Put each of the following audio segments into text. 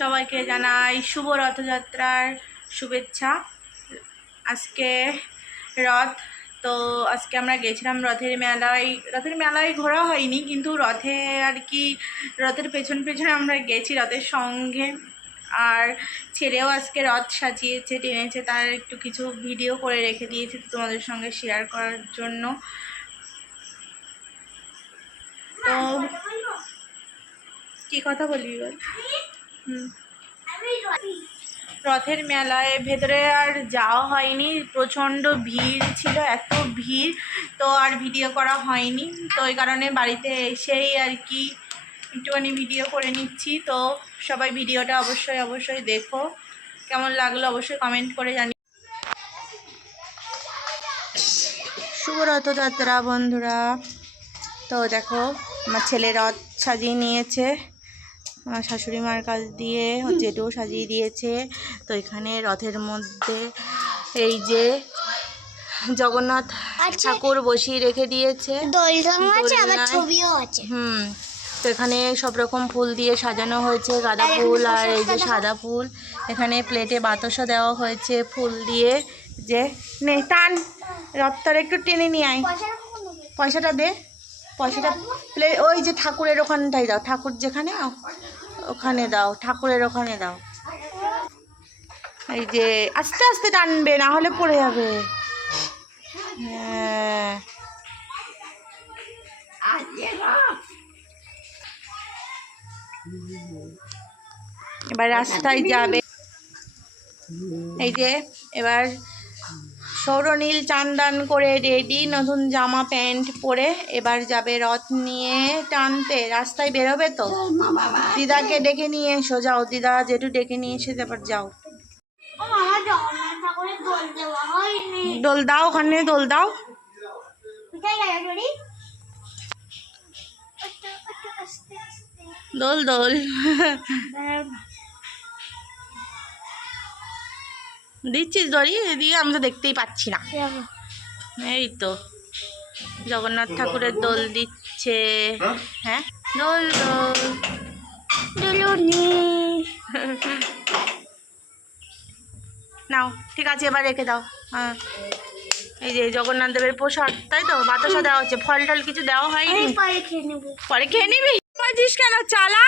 সবাইকে জানাই শুভ রথযাত্রার শুভেচ্ছা। আজকে রথ, তো আজকে আমরা গেছিলাম রথের মেলায় ঘোরা হয়নি, কিন্তু রথে আর কি রথের পেছন পেছনে আমরা গেছি রথের সঙ্গে। আর ছেলেও আজকে রথ সাজিয়েছে, টেনেছে, তার একটু কিছু ভিডিও করে রেখে দিয়েছি তোমাদের সঙ্গে শেয়ার করার জন্য। তো কি কথা বলবি বল? রথের মেলায় ভেতরে আর যাওয়া হয়নি, প্রচণ্ড ভিড় ছিল, এত ভিড়, তো আর ভিডিও করা হয়নি। তো এই কারণে বাড়িতে এসেই আর কি একটুখানি ভিডিও করে নিচ্ছি। তো সবাই ভিডিওটা অবশ্যই দেখো, কেমন লাগলো অবশ্যই কমেন্ট করে জানি। শুভ রথযাত্রা বন্ধুরা। তো দেখো আমার ছেলে রথ সাজিয়ে নিয়েছে, আমার শাশুড়ি মার কাছ দিয়ে জেঠু সাজিয়ে দিয়েছে। তো এখানে রথের মধ্যে এই যে জগন্নাথ ঠাকুর বসিয়ে রেখে দিয়েছে, তো এখানে সব রকম ফুল দিয়ে সাজানো হয়েছে, গাঁদা ফুল আর এই যে সাদা ফুল। এখানে প্লেটে বাতাসা দেওয়া হয়েছে ফুল দিয়ে। যে নে টান, রথটার একটু টেনে নিয়ে আয়, পয়সাটা দে, পয়সাটা ওই যে ঠাকুরের ওখানটাই দাও, ঠাকুর যেখানে ওখানে দাও, ঠাকুরের ওখানে দাও। এই যে আস্তে আস্তে টানবে, না হলে পড়ে যাবে। হ্যাঁ, এবার রাস্তায় যাবে। এই যে এবার সৌরনীল চান করে রেডি, নতুন জামা প্যান্ট পরে এবার যাবে রথ নিয়ে টানতে। রাস্তায় বেরোবে তো, দিদাকে ডেকে নিয়ে এসো, যাও দিদা জেঠু ডেকে নিয়ে এসে তারপর যাও। দোল দাও, ওখানে দোল দাও। দোল দোল দিচ্ছিস দড়ি দিয়ে, আমি তো দেখতেই পাচ্ছি না। এই তো জগন্নাথ ঠাকুরের দোল দিচ্ছে। হ্যাঁ, দোল দোল দুলুনি। নাও, ঠিক আছে, এবার রেখে দাও। হ্যাঁ, এই যে জগন্নাথ দেবের প্রসাদ, তাই তো বাতাসা দেওয়া হচ্ছে, ফল টল কিছু দেওয়া হয়নি। পরে খেয়ে নিবি, বলছিস কেন? চালা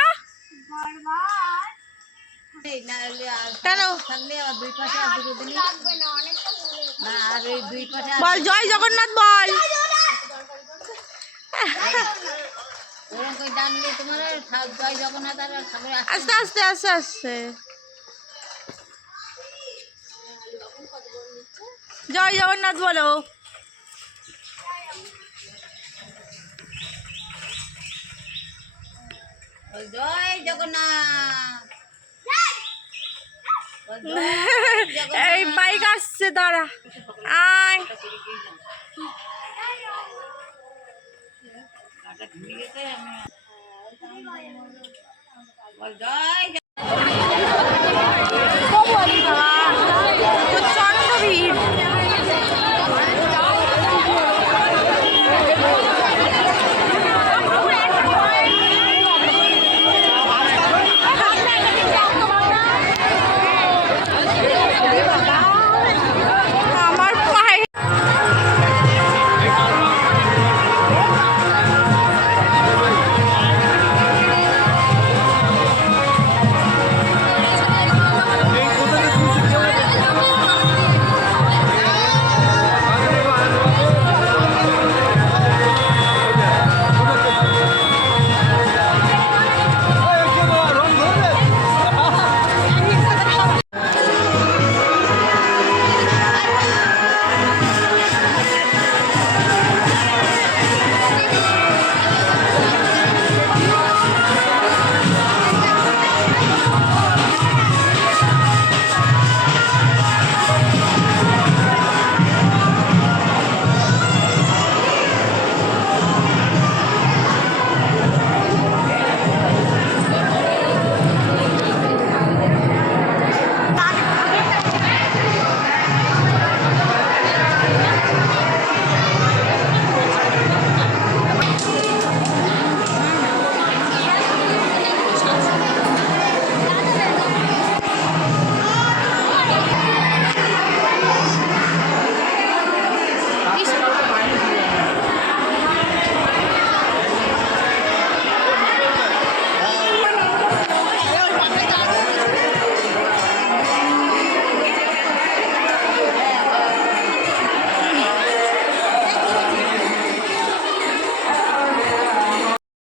কেন? বল জয় জগন্নাথ বল। আস্তে আস্তে আস্তে আস্তে জয় জগন্নাথ বলো। জয় জগন্নাথ। এই বাইক আসছে, দাঁড়া, আয়। জয়